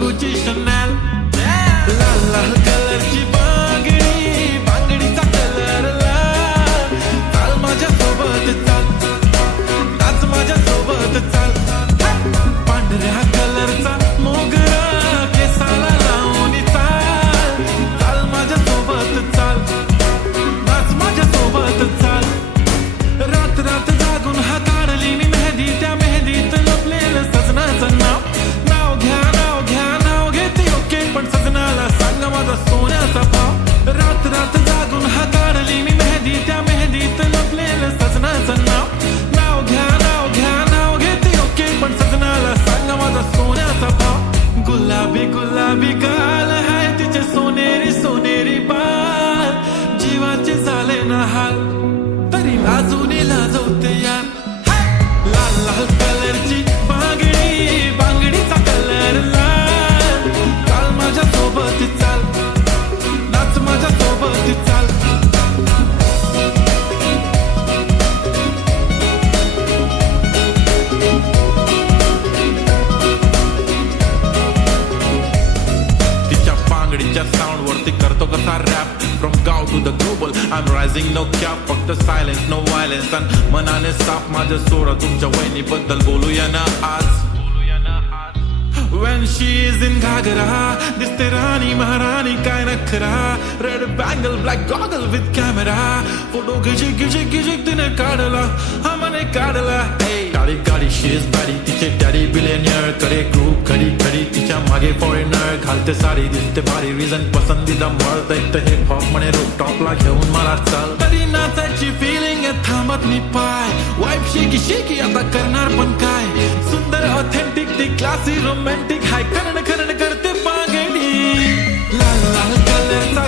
Gucci शनॅल लाल लाल कलरची बांगडी बांगडीचा कलर लाल चाल माझ्या सोबत चाल नाच माझ्या सोबत चाल पांढऱ्या कलरचा मोगरा केसाला लावून चाल चाल माझ्या सोबत चाल नाच माझ्या सोबत चाल रात रात जागून हाताळली मी मेहंदी त्या मेहंदीत लपलेलं सजनाचं नाव नाव घ्या नाव घ्या नाव घेते ओके पण सजनाला सांगा माझा सोन्याचा भाव रात रात जागून हाताळली मी मेहंदी त्या मेहंदीत लपलेलं सजनाचं नाव नाव घ्या नाव घ्या नाव घेते ओके पण सजनाला सांगा माझा सोन्याचा भाव गुलाबी गुलाबी गाल हाय तिचे सोनेरी सोनेरी बाल जीवाचे झाले ना हाल तरी लाजून लाजवते यार लाल लाल कलरची बांगडी बांगडीचा कलर लाल चाल माझ्या सोबत चाल नाच माझ्या सोबत चाल तिच्या बांगडीच्या साऊंड वरती करतो कसा रॅप From गाव to the global I'm rising no cap फक्त silence no violence आणि मनाने साफ माझं सोडा तुमच्या वहिनीबद्दल बोलूया ना आज When she is in घागरा दिसते राणी महाराणी काय नखरा Red bangle black goggle with camera photo खिचिक खिचिक खिचिक तिने काढला हा मने काढला काळी काळी she is body तिचे डॅडी बिलियनियर करे ग्रुप खडी खडी तिच्या मागे फॉरेनर घालते साडी दिसते भारी रिझन पसंदीदा मर्द एक तर हिप हॉप म्हणे रूफटॉपला घेऊन मला चाल तरी नाचायची फिलिंग थांबत मी पाय वाईफ शेकी शेकी आता करणार पण काय सुंदर ऑथेंटिक ती क्लासी रोमॅन्टिक हाय करण करण करते बांगडी लाल लाल कलरचा